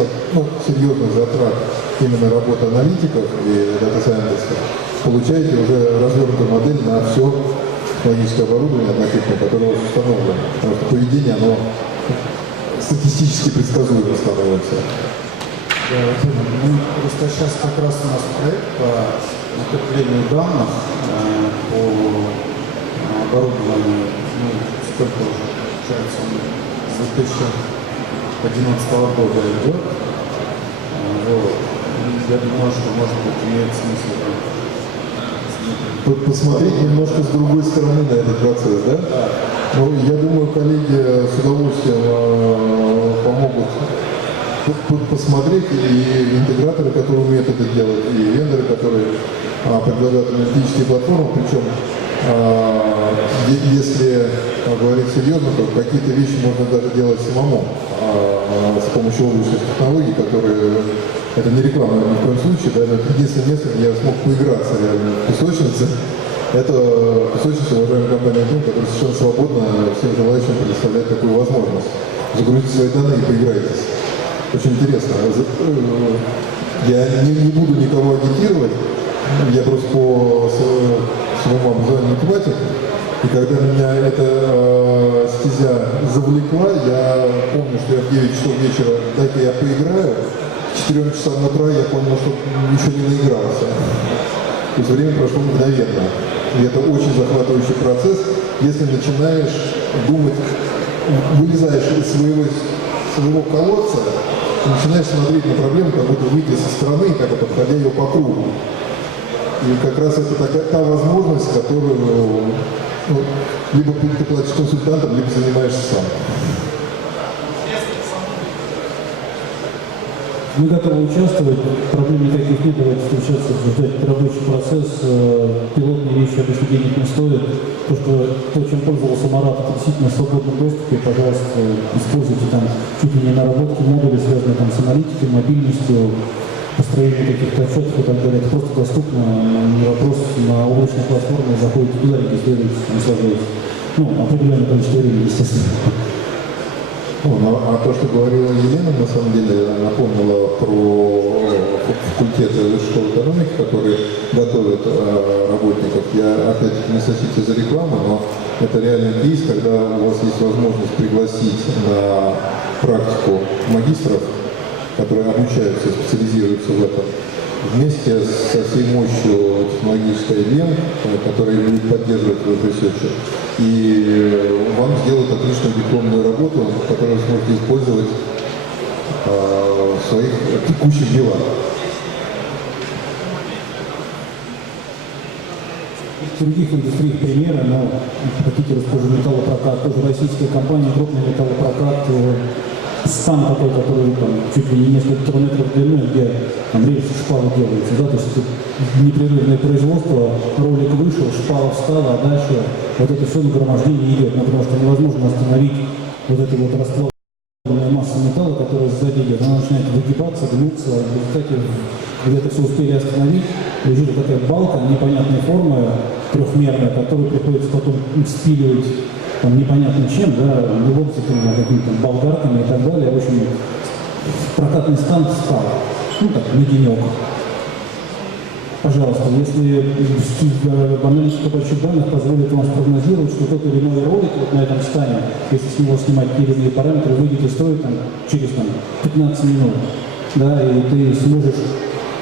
серьезных затрат именно работы аналитиков и дата-сайентистов получаете уже развернутую модель на все технологическое оборудование однотипное, которое у вас установлено. Потому что поведение, оно статистически предсказуемо становится. Да, ну, просто сейчас как раз у нас проект по накоплению данных по оборудованию, сколько уже, получается, он с 2011 года идет. Вот. Я думаю, что, может быть, имеет смысл Посмотреть немножко с другой стороны на этот процесс, да? Ну, я думаю, коллеги с удовольствием помогут посмотреть, и интеграторы, которые умеют это делать, и вендоры, которые предлагают аналитические платформы, причем если говорить серьезно, то какие-то вещи можно даже делать самому с помощью облачных технологий, которые, это не реклама ни в коем случае, даже единственное место, где я смог поиграться реально в песочнице, это песочница, уважаемая компания Doom, которая совершенно свободно всем желающим предоставляет такую возможность. Загрузите свои данные и поиграйтесь. Очень интересно. Я не буду никого агитировать, я просто по своему образованию математик, и когда меня эта стезя завлекла, я помню, что я в 9 часов вечера, дай-ка я поиграю, к 4 часам утра я понял, что еще не наигрался. То есть время прошло мгновенно. И это очень захватывающий процесс, если начинаешь думать, вылезаешь из своего колодца, начинаешь смотреть на проблему, как будто выйти со стороны, как бы обходя ее по кругу. И как раз это та возможность, которую либо ты платишь консультантам, либо занимаешься сам. Мы готовы участвовать, проблем никаких нет, давайте встречаться, обсуждать рабочий процесс, пилотные вещи обычно денег не стоят. То, чем пользовался Марат, это действительно в свободном доступе, пожалуйста, используйте там чуть ли не наработки, модули, связанные там с аналитикой, мобильностью, построением каких-то отчетов и так далее. Это просто доступно, не вопрос, на облачной платформе заходите туда, регистрируетесь, наслаждаетесь. Определенное количество времени, естественно. А то, что говорила Елена, на самом деле, напомнила про факультет высшей школы экономики, которые готовят работников. Я, опять-таки, не сочтите за рекламу, но это реальный кейс, когда у вас есть возможность пригласить на практику магистров, которые обучаются, специализируются в этом, вместе со всей мощью технологической IBM, которая будет поддерживать в research, и вам сделают отличную дипломную работу, которую вы сможете использовать в своих текущих делах. В других индустриях примеры, но хотите расскажу, металлопрокат, тоже российская компания, крупный металлопрокат, стан такой, который там чуть ли не несколько километров длиной, где там рельсы, шпалы делаются, да, то есть это непрерывное производство, ролик вышел, шпала встала, а дальше вот это все нагромождение идет, потому что невозможно остановить вот это вот расплав. масса металла, которая сзади идет, она начинает выгибаться, гнуться. В результате, где-то все успели остановить, лежит вот такая балка непонятной формы, трехмерная, которую приходится потом спиливать там, непонятно чем, да, лобзиками, какими-то болгарками и так далее. В общем, прокатный станд встал. Ну так, на денек. Пожалуйста, если аналитика больших данных позволит вам спрогнозировать, что тот или иной ролик вот на этом стане, если с него снимать те или иные параметры, выйдет из строя там, через 15 минут, да, и ты сможешь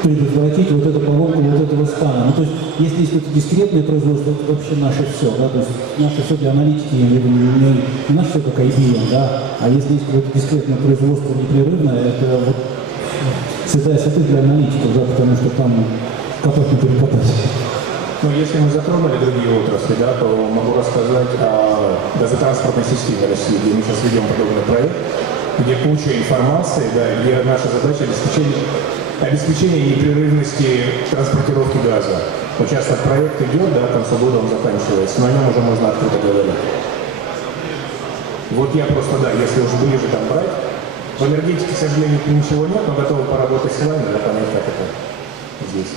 предотвратить вот эту поломку вот этого стана. Ну, то есть, если есть какое-то дискретное производство, это вообще наше все, да, то есть наше все для аналитики, не наше все как IBM, да, а если есть какое-то дискретное производство непрерывное, это вот святая святых для аналитиков, да, потому что там копать не перекопать. Ну, если мы затронули другие отрасли, да, то могу рассказать о газотранспортной системе России, где мы сейчас ведем подобный проект, где куча информации, да, где наша задача обеспечение непрерывности транспортировки газа. Вот сейчас этот проект идет, да, к концу года он заканчивается, но о нем уже можно открыто говорить. Вот я просто, да, если уж ближе там брать, в энергетике, к сожалению, ничего нет, но готовы поработать с вами, да, понять, как это здесь.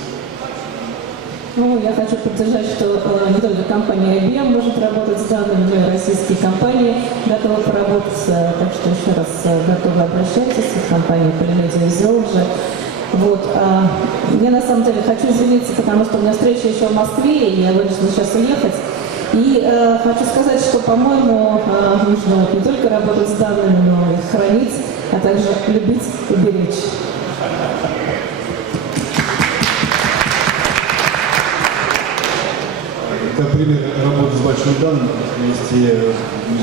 Ну, я хочу поддержать, что не только компания IBM может работать с данными, но и российские компании готовы поработать. Так что еще раз готовы обращаться с компанией Polymedia Zoology. Вот. Я на самом деле хочу извиниться, потому что у меня встреча еще в Москве, и я вынуждена сейчас уехать. И хочу сказать, что, по-моему, нужно не только работать с данными, но и хранить, а также любить и беречь. Как пример работы с большими данными, есть и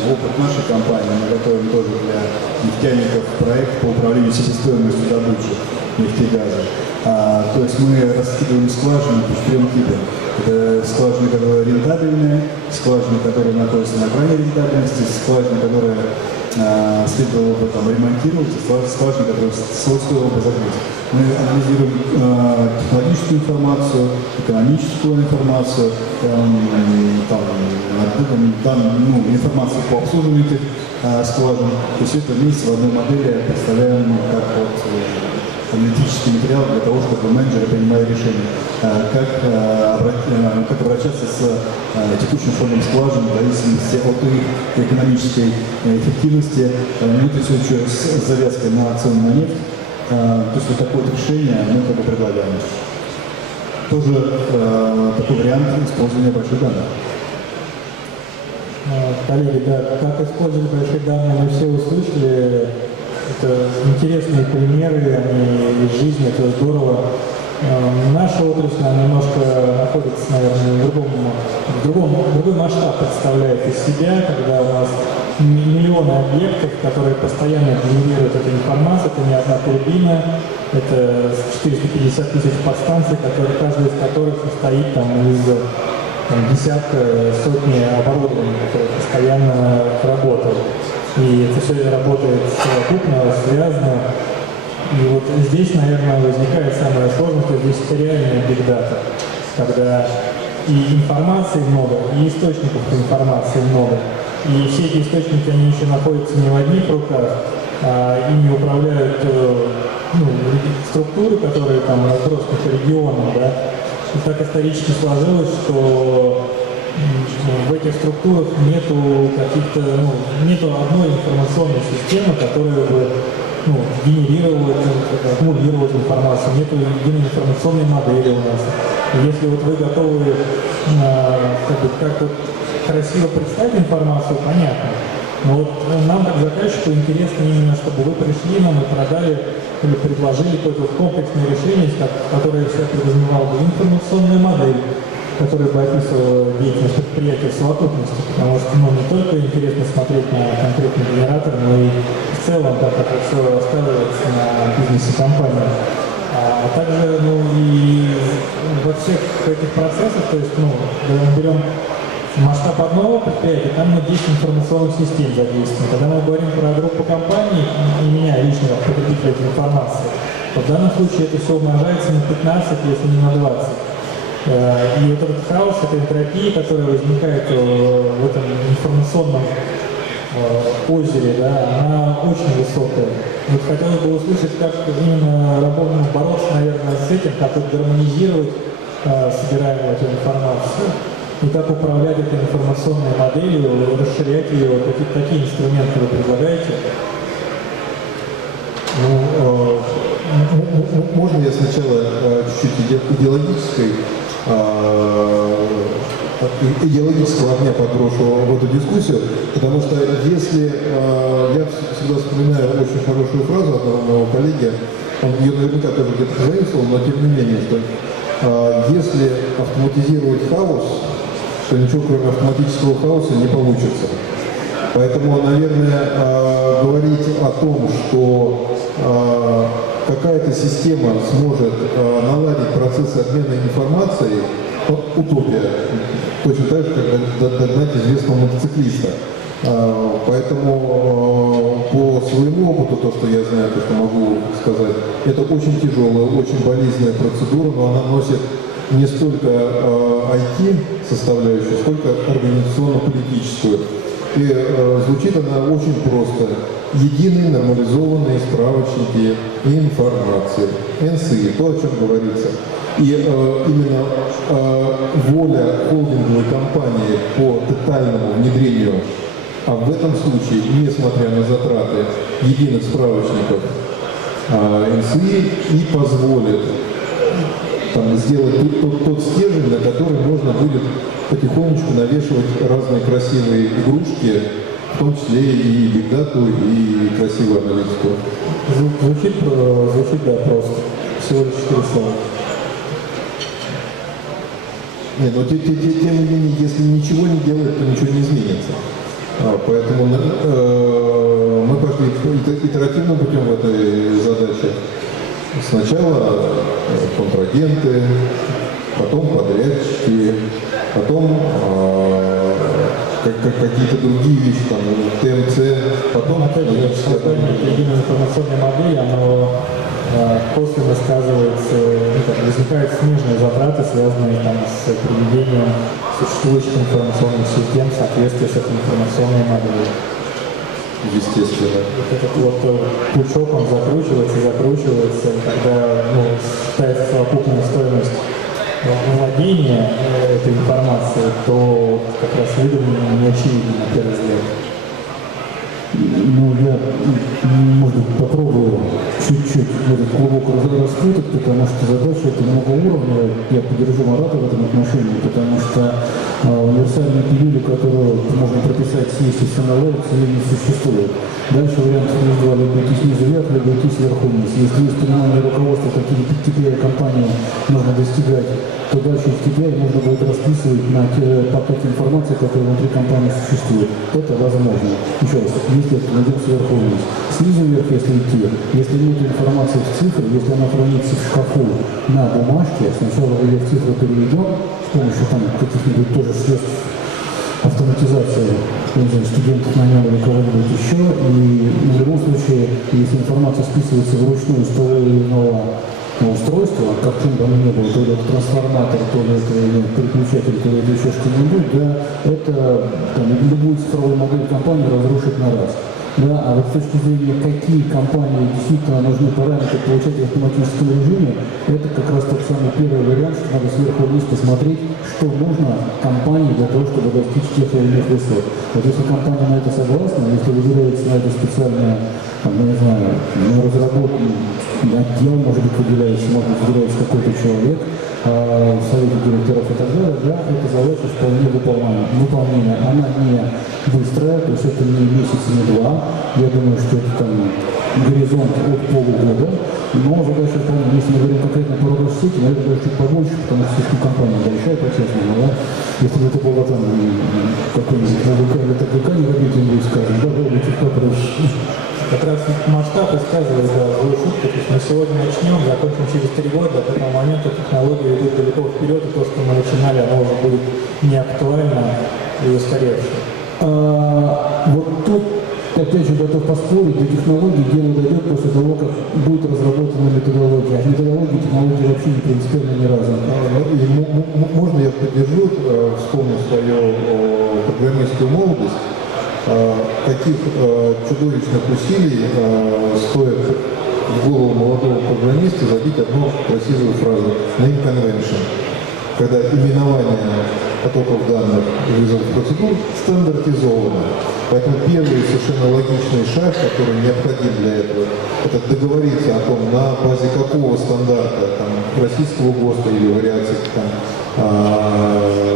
опыт нашей компании. Мы готовим тоже для нефтяников проект по управлению себестоимостью добычи нефти и газа. То есть мы раскидываем скважины по 4 типам. Это скважины, которые рентабельные, скважины, которые находятся на грани рентабельности, скважины, которые следовало бы там ремонтировать, и скважины, которые стоило бы закрыть. Мы анализируем технологическую информацию, экономическую информацию, информацию по обслуживанию этих скважин. И все это вместе в одной модели представляем как вот аналитический материал для того, чтобы менеджеры принимали решения, как обращаться с текущим фондом скважин в зависимости от их экономической эффективности. Это все еще с завязкой на цену на нефть. То есть вот такое вот решение мы как бы предлагаем. Тоже такой вариант использования больших данных. Коллеги, да, как использовать большие данные, мы все услышали. Это интересные примеры, они из жизни, это здорово. Наша отрасль, она немножко находится, наверное, другой масштаб представляет из себя, когда у нас миллионы объектов, которые постоянно генерируют эту информацию, это не одна турбина, это 450 тысяч подстанций, каждая из которых состоит из десятка, сотни оборудований, которые постоянно работают. И это все работает совокупно, связано. И вот здесь, наверное, возникает самая сложность, что здесь это реальная big data, когда и информации много, и источников информации много. И все эти источники, они еще находятся не в одних руках, а ими управляют структуры, которые там разбросаны по регионам, да. И так исторически сложилось, что в этих структурах нету одной информационной системы, которая бы генерировала, аккумулировала информацию, нету единой информационной модели у нас. И если вот вы готовы как-то красиво представить информацию, понятно. Но вот нам, как заказчику, интересно именно, чтобы вы пришли нам и продали или предложили какое-то комплексное решение, которое в себя подразумевало бы информационную модель, которая бы описывала деятельность предприятия в совокупности, потому что не только интересно смотреть на конкретный генератор, но и в целом, как это все рассказывается на бизнесе компании. А также и во всех этих процессах, то есть, когда мы берем масштаб одного предприятия, там 10 информационных систем задействовано. Когда мы говорим про группу компаний, и меня лично как потребителя этой информации, то в данном случае это все умножается на 15, если не на 20. И вот этот хаос, эта энтропия, которая возникает в этом информационном озере, да, она очень высокая. Вот хотелось бы услышать, как именно бороться, наверное, с этим, как вот гармонизировать собираемую эту информацию и как управлять этой информационной моделью, расширять ее, какие инструменты вы предлагаете? Можно я сначала чуть-чуть идеологического огня подброшу в эту дискуссию, потому что если я всегда вспоминаю очень хорошую фразу одного моего коллеги, он ее наверняка тоже где-то заимствовал, но тем не менее, что если автоматизировать хаос, то ничего кроме автоматического хаоса не получится. Поэтому, наверное, говорить о том, что какая-то система сможет наладить процесс обмена информацией, утопия. Точно так же, как догнать известного мотоциклиста. Поэтому по своему опыту, то, что я знаю, то, что могу сказать, это очень тяжелая, очень болезненная процедура, но она носит не столько IT-составляющую, сколько организационно-политическую. И звучит она очень просто. Единые нормализованные справочники информации, НСИ, то, о чем говорится. И именно воля холдинговой компании по тотальному внедрению, а в этом случае, несмотря на затраты единых справочников НСИ, и позволит сделать тот стержень, на который можно будет потихонечку навешивать разные красивые игрушки, в том числе и бигдату, и красивую аналитику. Звучит, да, просто. Всего лишь 4 слова. Нет, но тем не менее, если ничего не делать, то ничего не изменится. Поэтому мы пошли итеративным путем в этой задаче. Сначала контрагенты, потом подрядчики, потом какие-то другие вещи, там, ТМЦ, потом опять же, создание единой информационной модели, оно косвенно сказывается, возникают смежные затраты, связанные с приведением существующих информационных систем в соответствии с этой информационной моделью. Естественно. Вот этот пучок, он закручивается, и когда считается совокупная стоимость владения этой информацией, то как раз выгодно не очевидно на первый взгляд. Я, может быть, попробую чуть-чуть этот клубок раскрутить, потому что задача это многоуровневая. Я поддержу Марата в этом отношении, потому что универсальную пилюлю, которую можно прописать съесть и все наладится, ее не существует. Дальше вариантов есть два: либо идти снизу вверх, либо идти сверху вниз. Если есть понимание руководства, какие KPI компании нужно достигать, то дальше из KPI можно будет расписывать на потоке информации, которая внутри компании существует. Это возможно. Еще раз, если это найдем сверху вниз. Снизу вверх, если идти, если нет информации в цифре, если она хранится в шкафу на бумажке, сначала ее в цифру переведем с помощью каких-нибудь тоже средств автоматизации, студентов на нем или кого-нибудь еще, и в любом случае, если информация списывается вручную с того или иного устройства, каким бы оно ни было, то ли это трансформатор, то ли это переключатель, то ли это еще что-нибудь, да, это любую цифровую модель компании разрушит на раз. Да, а вот с точки зрения, какие компании действительно нужны параметры получать в автоматическом режиме, это как раз тот самый первый вариант, что надо сверху вниз посмотреть, что нужно компании для того, чтобы достичь тех или иных высот. Вот если компания на это согласна, если выделяется на это специальная, разработанный отдел, может быть, выделяется, может быть, выделяется какой-то человек, в совете директоров и так далее, да, эта задача вполне выполнима. Она не быстрая, то есть это не месяц, не два. Я думаю, что это горизонт от полугода. Но задача вполне, если мы говорим конкретно про Россети, наверное, даже чуть побольше, потому что все-таки компания большая, по-честному, да. Если бы это было какой-нибудь ВК или ТК, не родительный, скажем, да, было бы чуть попроще. Как раз масштаб и сказывает злую шутку. То есть мы сегодня начнем, закончим через 3 года, к этому моменту технологии идут далеко вперед, и то, что мы начинали, оно уже будет неактуально и устаревшее. Вот тут, опять же, готов поспорить, до технологий дело дойдет после того, как будет разработана методология. А методология и технологии вообще не принципиально не разные. Можно я поддержу, вспомню свою программистскую молодость. каких чудовищных усилий стоит в голову молодого программиста забить одну красивую фразу «name convention», когда именование потоков данных и вызов процедур стандартизовано. Поэтому первый совершенно логичный шаг, который необходим для этого, это договориться о том, на базе какого стандарта, там, российского ГОСТа или вариаций там,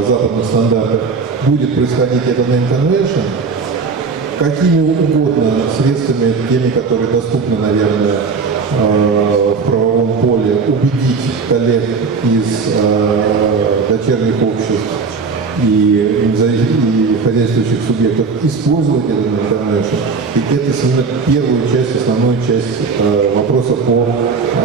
западных стандартов, будет происходить этот name convention, какими угодно средствами, теми, которые доступны, наверное, в правовом поле, убедить коллег из дочерних обществ и хозяйствующих субъектов использовать этот интернешн. И это именно первую часть, основную часть вопроса по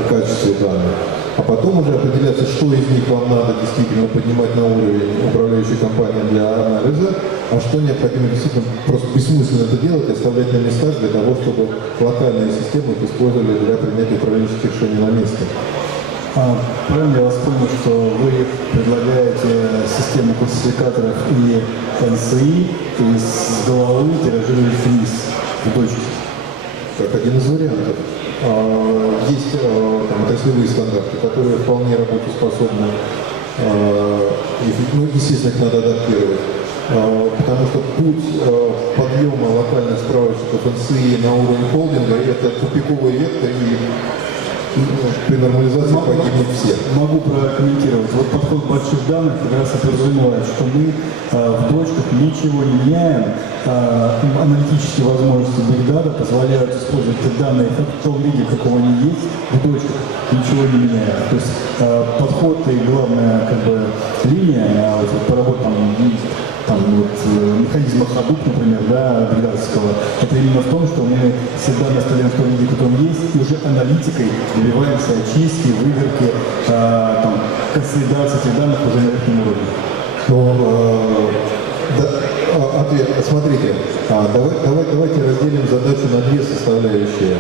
качеству данных. А потом уже определяться, что из них вам надо действительно поднимать на уровень управляющей компании для анализа, а что необходимо действительно просто бессмысленно это делать и оставлять на местах для того, чтобы локальные системы их использовали для принятия управленческих решений на месте. Правильно я вас понял, что вы предлагаете систему классификаторов и НСИ из головы тиражировать вниз в точке? Как один из вариантов. Есть там, отраслевые стандарты, которые вполне работоспособны. Ну, естественно, их надо адаптировать. Потому что путь подъема локальных справочников НСИ на уровень холдинга – это тупиковая ветка, и при нормализации погибнут все. Могу прокомментировать. Вот подход больших данных как раз и подразумевает, что мы в точках ничего не меняем. Аналитические возможности Big Data позволяют использовать эти данные в том виде, какого они есть, в точках ничего не меняя. То есть подход и главная как бы линия по работам механизма Hadoop, например, да, бигдатовского, это именно в том, что мы всегда оставляем в том виде, котором есть, и уже аналитикой добиваемся очистки, выверки, консолидации этих данных уже на верхнем уровне. Ответ. Смотрите, давайте разделим задачу на две составляющие.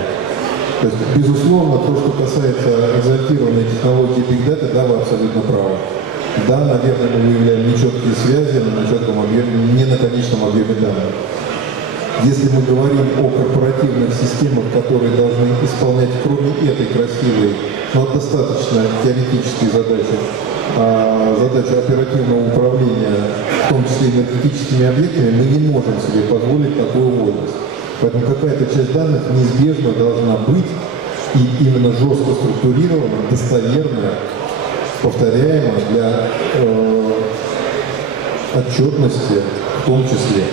То есть, безусловно, то, что касается экзальтированной технологии Big Data, да, вы абсолютно правы. Да, наверное, мы выявляем нечеткие связи на нечетком объеме, не на конечном объеме данных. Если мы говорим о корпоративных системах, которые должны исполнять, кроме этой красивой, но достаточно теоретической задачи, задачу оперативного управления, в том числе энергетическими объектами, мы не можем себе позволить такую вольность. Поэтому какая-то часть данных неизбежно должна быть и именно жестко структурирована, достоверная, повторяемо для отчетности в том числе.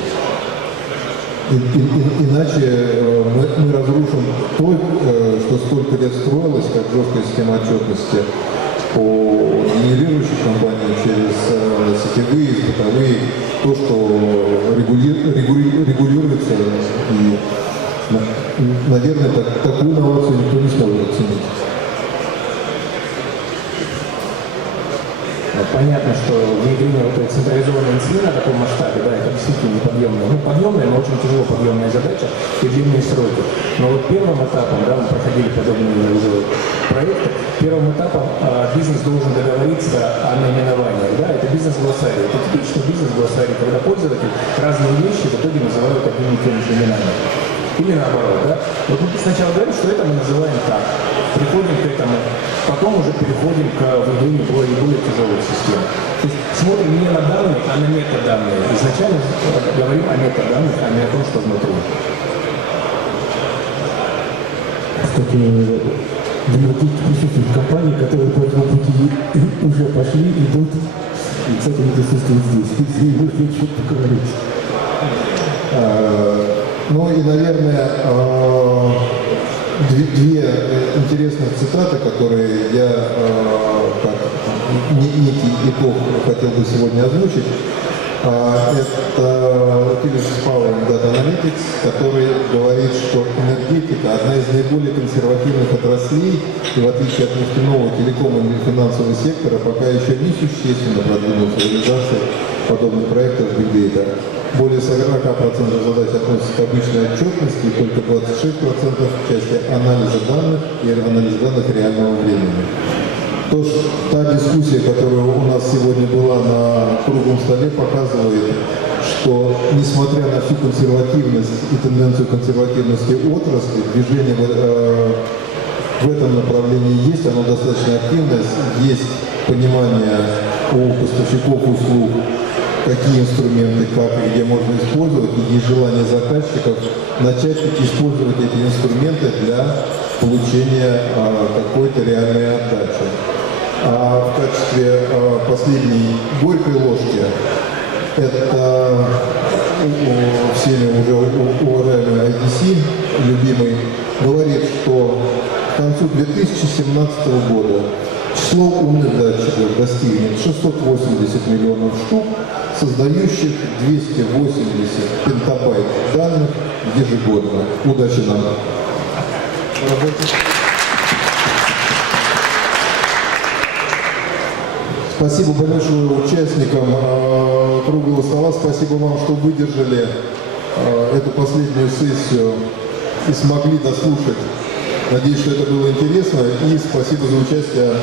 Иначе мы разрушим то, что сколько лет строилось, как жесткая система отчетности по генерирующей компании через сетевые, бытовые, то, что регулируется, и, наверное, такую инновацию никто не сможет оценить. Понятно, что внедрение вот этой централизованной НСИ на таком масштабе, да, это действительно неподъемная. Ну, подъемная, но очень тяжело подъемная задача и длинные сроки. Но вот первым этапом, да, мы проходили подобные уже проекты, первым этапом бизнес должен договориться о наименованиях, да, это бизнес-глоссарий. Это типичный бизнес-глоссарий, когда пользователь разные вещи в итоге называют одними и теми же именами. Или наоборот, да. Вот мы сначала говорим, что это мы называем так, приходим к этому, потом уже переходим к внедрению более тяжелых систем. То есть смотрим не на данные, а на метаданные. Изначально говорим о метаданных, а не о том, что внутри. Кстати, в энергетике присутствуют компании, которые по этому пути уже пошли, идут, и, кстати, они присутствуют здесь. Если можно что-то поговорить. Ну и, наверное, две интересных цитаты, которые я как некий итог хотел бы сегодня озвучить. Это Philips Power and Data Analytics, который говорит, что энергетика – одна из наиболее консервативных отраслей, и в отличие от нефтяного, телекома и финансового сектора, пока еще не существенно продвинулась реализация подобных проектов Big Data. Более 40% задач относятся к обычной отчетности, и только 26% в части анализа данных и анализа данных реального времени. Та дискуссия, которая у нас сегодня была на круглом столе, показывает, что несмотря на всю консервативность и тенденцию консервативности отрасли, движение в этом направлении есть, оно достаточно активное, есть понимание у поставщиков услуг, какие инструменты, как и где можно использовать, и есть желание заказчиков начать использовать эти инструменты для получения какой-то реальной отдачи. А в качестве последней горькой ложки это всеми уже уважаемый IDC, любимый, говорит, что к концу 2017 года число умных датчиков достигнет 680 миллионов штук, создающих 280 пентабайт данных ежегодно. Удачи нам! Спасибо большое участникам круглого стола. Спасибо вам, что выдержали эту последнюю сессию и смогли дослушать. Надеюсь, что это было интересно. И спасибо за участие